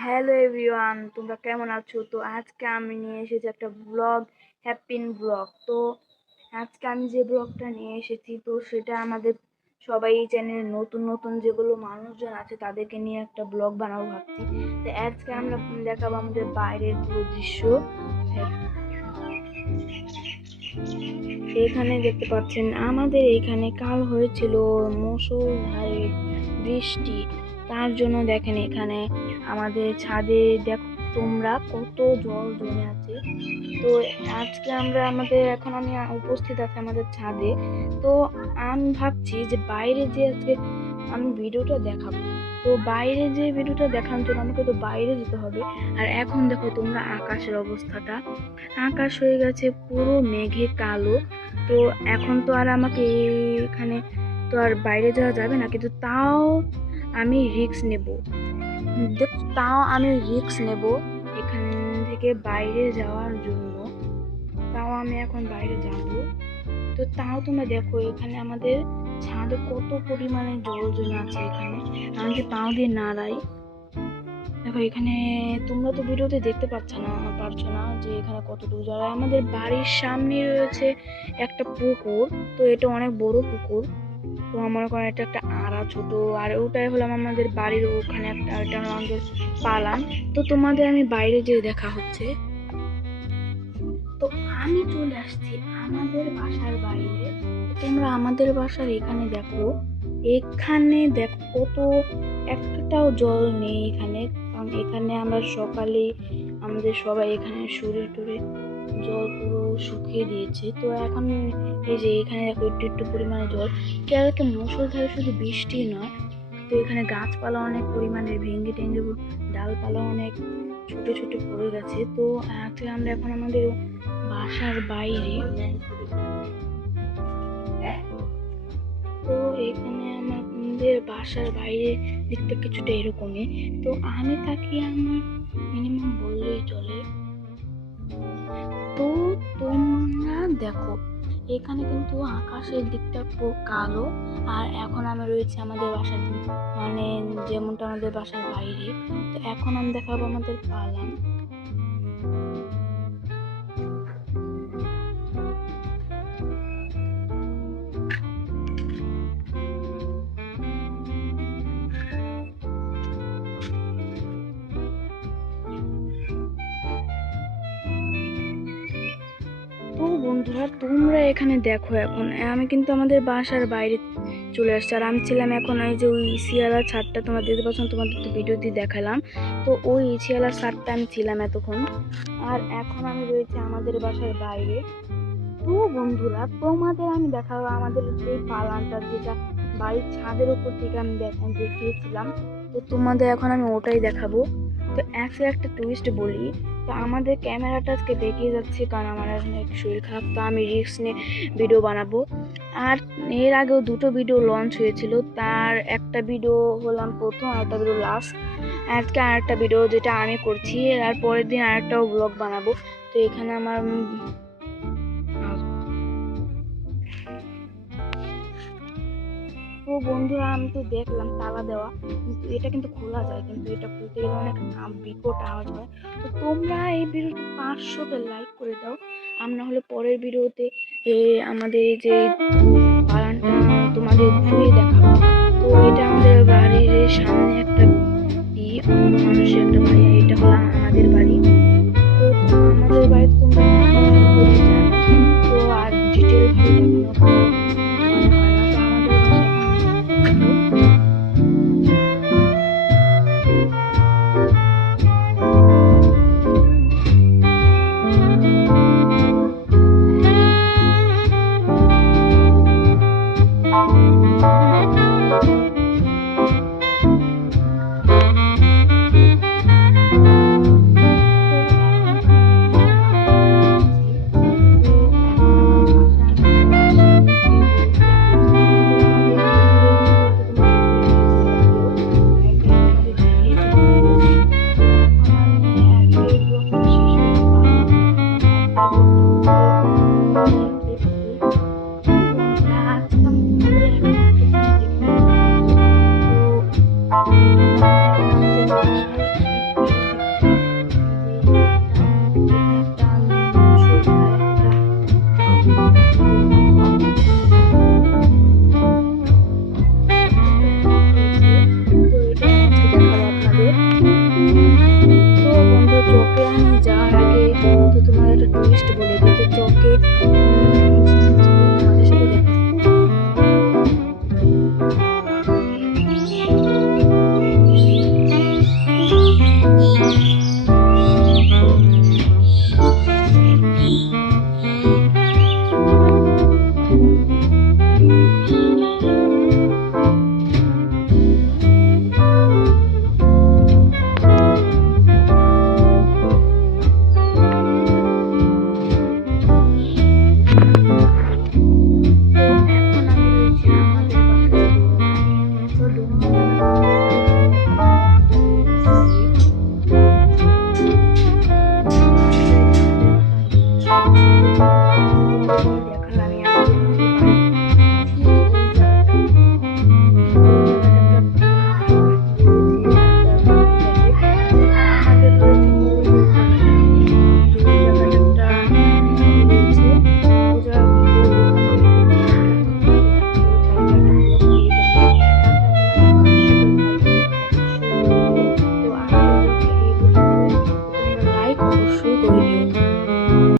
Hello everyone, তোমরা কেমন আছো? তো আজকে আমি নিয়ে এসেছি একটা ব্লগ, হ্যাপিন ব্লগ। তো আজকে আমি যে ব্লগটা নিয়ে এসেছি তো সেটা আমাদের সবাই এই চ্যানেলে নতুন নতুন যেগুলো মানুষজন আছে তাদেরকে নিয়ে একটা ব্লগ বানাবো ভাবছি। তো আজকে আমরা দেখাবো আমাদের বাইরের পুরো দৃশ্য। এখানে দেখতে পাচ্ছেন আমাদের এখানে কাল হয়েছিল মুষলধারে বৃষ্টি, তার জন্য দেখেন এখানে আমাদের ছাদে দেখো তোমরা কত জল জমে আছে। তো আজকে এখন আমি উপস্থিত আছি আমাদের ছাদে। তো আমি ভাবছি যে বাইরে যে আজকে আমি ভিডিওটা দেখাবো, তো বাইরে যে ভিডিওটা দেখানোর জন্য আমাকে তো বাইরে যেতে হবে। আর এখন দেখো তোমরা আকাশের অবস্থাটা, আকাশ হয়ে গেছে পুরো মেঘে কালো। তো এখন তো আর আমাকে এখানে তো আর বাইরে যাওয়া যাবে না, কিন্তু তাও আমি রিস্ক নেব। এখান থেকে বাইরে যাওয়ার জন্য। তাও আমি এখন বাইরে যাব। তো তাও তোমরা দেখো এখানে আমাদের ছাদে কত পরিমাণে জল জমে আছে। এখানে আমি যে পাও দিয়ে নাড়াই, দেখো এখানে তোমরা তো ভিডিওতে দেখতে পারছো না যে এখানে কতটুকু জল। আমাদের বাড়ির সামনে রয়েছে একটা পুকুর, তো এটা অনেক বড় পুকুর। তো মনে করেন এটা একটা আড়া ছোট, আর ওটাই হলাম আমাদের বাড়ির ওখানে একটা, এটা হলো আমাদের পালান। তো তোমাদের আমি বাইরে যেয়ে দেখা হচ্ছে। তো আমি চলে আসছি আমাদের বাসার বাইরে। তোমরা আমাদের বাসার এখানে দেখো কত একটাও জল নেই এখানে। কারণ এখানে আমরা সকালে আমাদের সবাই এখানে শরীর টরে জল পুরো শুকিয়ে দিয়েছে। তো এখন এই যে এখানে দেখো একটু একটু পরিমাণে জল। কালকে মুষলধারে শুধু বৃষ্টি নয়, তো এখানে গাছপালা অনেক পরিমাণে ভেঙে টেঙে, ডালপালা অনেক ছোট ছোট পড়ে গেছে। তো আজকে আমরা এখন আমাদের বাসার বাইরে। তো এখানে আমাদের বাসার বাইরে দিকটা কিছুটা এরকমই। তো আমি থাকি আমার মিনিমাম বললেই চলে। তো তোমরা দেখো এখানে কিন্তু আকাশের দিকটা পুরো কালো। আর এখন আমি রয়েছি আমাদের বাসার, মানে যেমনটা আমাদের বাসার বাইরে। তো এখন আমি দেখাবো আমাদের পালান। তো বন্ধুরা তোমরা এখানে দেখো, এখন আমি কিন্তু আমাদের বাসার বাইরে চলে আসছি। আর আমি ছিলাম এখন ওই যে ওই ইসিয়ালার ছাদটা তোমরা দেখতে পাচ্ছ, তোমাদের তো ভিডিওতে দেখালাম। তো ওই ইসিয়ালার ছাদটা আমি ছিলাম এতক্ষণ। আর এখন আমি রয়েছি আমাদের বাসার বাইরে। তো বন্ধুরা তোমাদের আমি দেখাবো আমাদের এই পালানটা, যেটা বাড়ির ছাদের উপর থেকে আমি দেখিয়েছিলাম। তো তোমাদের এখন আমি ওটাই দেখাবো। তো একটা টুইস্ট বলি, তো আমাদের ক্যামেরাটা আজকে বেঁকে যাচ্ছে কারণ আমার অনেক শরীর খারাপ। তো আমি রিস্ক নিয়ে ভিডিও বানাবো। আর এর আগেও দুটো ভিডিও লঞ্চ হয়েছিল, তার একটা ভিডিও হলাম প্রথম, আর একটা ভিডিও লাস্ট। আজকে আর একটা ভিডিও যেটা আমি করছি, আর পরের দিন আর একটাও ব্লগ বানাবো। তো এখানে আমার তো বন্ধুরা আমি তো দেখলাম তালা দেওয়া, কিন্তু এটা কিন্তু খোলা যায়, কিন্তু এটা খুলতে গেলে অনেক বিকট আওয়াজ হয়। তো তোমরা এই ভিডিওটি 500কে লাইক করে দাও। আমরা হলে পরের ভিডিওতে আমাদের এই যে বাগানটা তোমাদের ঘুরিয়ে দেখাবো। তো এটা আমাদের বাড়ির সামনে একটা মানুষের একটা বাড়ি, এটা হলো আমাদের বাড়ি। তো আমাদের বাড়িতে তোমরা তো আর ডিটেল ভাবে দেখানো চকে আমি যাওয়ার আগে তো তোমার একটা টুরিস্ট বলে দিই, তো চকে তোমাদের সাথে দেখা।